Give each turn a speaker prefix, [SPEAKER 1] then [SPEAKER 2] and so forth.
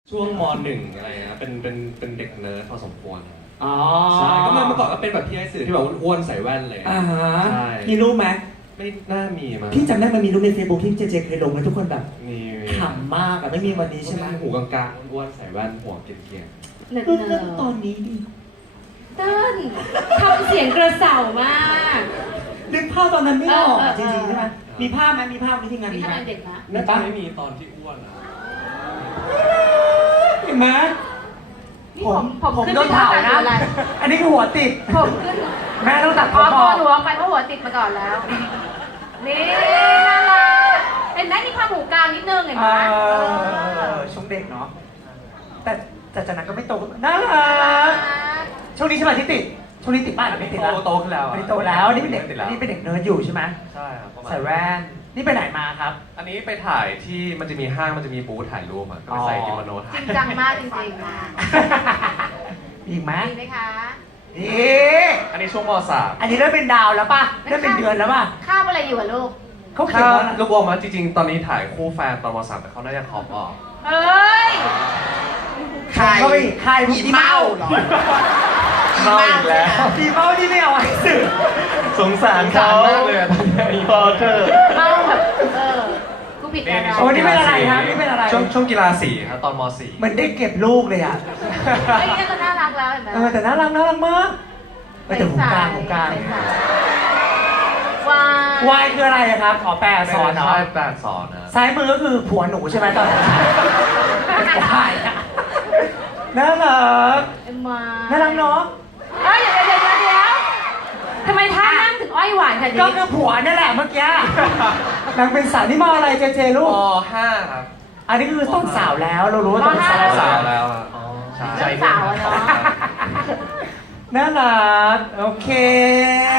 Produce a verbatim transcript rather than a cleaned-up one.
[SPEAKER 1] ช่วงมหนึ่งอะไรนะเป็นเป็นเป็นเด็กเนิร์ดพอสมควร
[SPEAKER 2] อ๋อ
[SPEAKER 1] ใช่ก็มาเมื่อก่อนก็เป็นแบบพี่ไอ้สื่อที่แบบอ้วนๆใส่แว่นเลย
[SPEAKER 2] อ่าฮะ
[SPEAKER 1] ใช่
[SPEAKER 2] มีรูปไหม
[SPEAKER 1] ไม่น่ามีมั้ง
[SPEAKER 2] พี่จำได้มันมีรูปในเฟซบุ๊กที่เจเจเคยลงแล้วทุกคนแบบ
[SPEAKER 1] มี
[SPEAKER 2] ขำมากอะไม่มีวันนี้ใช่ไหม
[SPEAKER 1] หูกลางๆอ้วนๆใส่แว่นหัวเกรียน
[SPEAKER 3] เหนือ
[SPEAKER 2] เออแล้วตอนนี้ดิ
[SPEAKER 3] เต้นทำเสียงกระเสามาก
[SPEAKER 2] นึกภาพตอนนั้นไม่ออก
[SPEAKER 3] เออเออ
[SPEAKER 2] จริงๆใช่ไหมมีภาพไหมมีภาพในที่งาน
[SPEAKER 3] มี
[SPEAKER 2] มี
[SPEAKER 3] คะ
[SPEAKER 2] ไหม
[SPEAKER 3] แนนเด็กนะ
[SPEAKER 1] ๆน่าจะไม่มีตอนที่อ้วนอะ
[SPEAKER 2] เห็นไหม
[SPEAKER 3] นี่ผมผม
[SPEAKER 2] ผม
[SPEAKER 3] ขึ้น
[SPEAKER 2] โดนเผา
[SPEAKER 3] ไม่
[SPEAKER 2] นะ
[SPEAKER 3] ทัอะไร
[SPEAKER 2] อันนี้คือหัวติด
[SPEAKER 3] ผมขึ้น
[SPEAKER 2] แม่ต้องตัดผ
[SPEAKER 3] อ๋อ
[SPEAKER 2] ม
[SPEAKER 3] พ
[SPEAKER 2] อ
[SPEAKER 3] อ
[SPEAKER 2] อก
[SPEAKER 3] หนูออกไปเพราะหัวติดมาก่อนแล้ว นี่น่ารักเห็นไหมมีความหูกลางนิดนึงเห็น
[SPEAKER 2] เอ
[SPEAKER 3] ไหม
[SPEAKER 2] อช่วงเด็กเนาะแต่แต่จากนั้นก็ไม่โตขึ้นน่ารักช่วงนี้ใช่ไหมที่ติดช่วงนี้ติดบ้านหรือไม่ติดแล้ว
[SPEAKER 1] โตขึ้นแล้ว
[SPEAKER 2] อันนี้โตแล้วนี่เป็นเด็ก
[SPEAKER 1] ติดแล้ว
[SPEAKER 2] นี่เป็นเด็กเนิร์ดอยู่ใช่ไหม
[SPEAKER 1] ใช่ครับประมาณ
[SPEAKER 2] ใส่แว่นนี่ไปไหนมาครับ
[SPEAKER 1] อันนี้ไปถ่ายที่มันจะมีห้างมันจะมีบูธถ่ายรูปอ่ะก็ไปใส่กิโมโน
[SPEAKER 3] จ
[SPEAKER 1] ถ่าย
[SPEAKER 3] ริงจังมากจริงๆนะ
[SPEAKER 2] มีอีกไหม
[SPEAKER 3] ดีไหมคะ
[SPEAKER 2] นี่
[SPEAKER 1] อันนี้ช่วงมสาม
[SPEAKER 2] อันนี้เริ่มเป็นดาวแล้วป่ะเริ่มเป็นเดือนแล้วป่ะ
[SPEAKER 3] ข้าวอะไรอยู่อะลูก
[SPEAKER 2] เขาเขีย
[SPEAKER 1] ถ้าน
[SPEAKER 2] ว่า
[SPEAKER 1] ลูกอมมาจริงๆ ตอนนี้ถ่ายคู่แฟนตอนมสามแต่เขาน่าจะคอมออก
[SPEAKER 3] เอ้ย
[SPEAKER 2] ใครก็ไม่ใครพวกอีเมาเหรอ
[SPEAKER 1] เมาอีกแล้ว
[SPEAKER 2] อีเมาที่ไม่เอาให้สื่อ
[SPEAKER 1] สงสารเขามากเลยอะตอนนี้อีพอเตอร์
[SPEAKER 3] เมาแบบเออกูผิดแล้วนะ
[SPEAKER 2] โอ้นี่เป็นอะไรครับนี่เป็นอะไร
[SPEAKER 1] ช่วงช่วงกีฬาสีครับตอนมสี่
[SPEAKER 2] เหมือนได้เก็บลูกเลยอ่ะ
[SPEAKER 3] เฮ้ยนี่ก็น่ารักแล้วเห็นไหม
[SPEAKER 2] เออแต่น่ารักน่ารักมากเออแต่หูกลางหูกลาง
[SPEAKER 3] วายว
[SPEAKER 2] ายคืออะไรอะครับขอแปลสอนเนาะ
[SPEAKER 1] ใช่แปดสอนนะ
[SPEAKER 2] ซ้ายมือก็คือผัวหนูใช่ไหมตอนนั้นวายอะน่ารัก
[SPEAKER 3] เอ็มมา
[SPEAKER 2] น่ารักเนาะ
[SPEAKER 3] เอ้ยเดี๋ยวเดี๋ยวเดี๋ยวเดี๋ยวทำไมท่านั่งถึงอ้อยหวานขนาด
[SPEAKER 2] ก็
[SPEAKER 3] นี้
[SPEAKER 2] คือผัวนี่แหละเมื่อกี้นางเป็นสาวนี่มาอะไรเจเจลู
[SPEAKER 1] ม
[SPEAKER 2] ก
[SPEAKER 1] ห้าครับ
[SPEAKER 2] อันนี้คือต้นสาวแล้วเรารู้ว่าต้นสาว
[SPEAKER 1] สาวแล้วอะใช่
[SPEAKER 3] เริ่มสาวอะเนาะ
[SPEAKER 2] น่ารักโอเค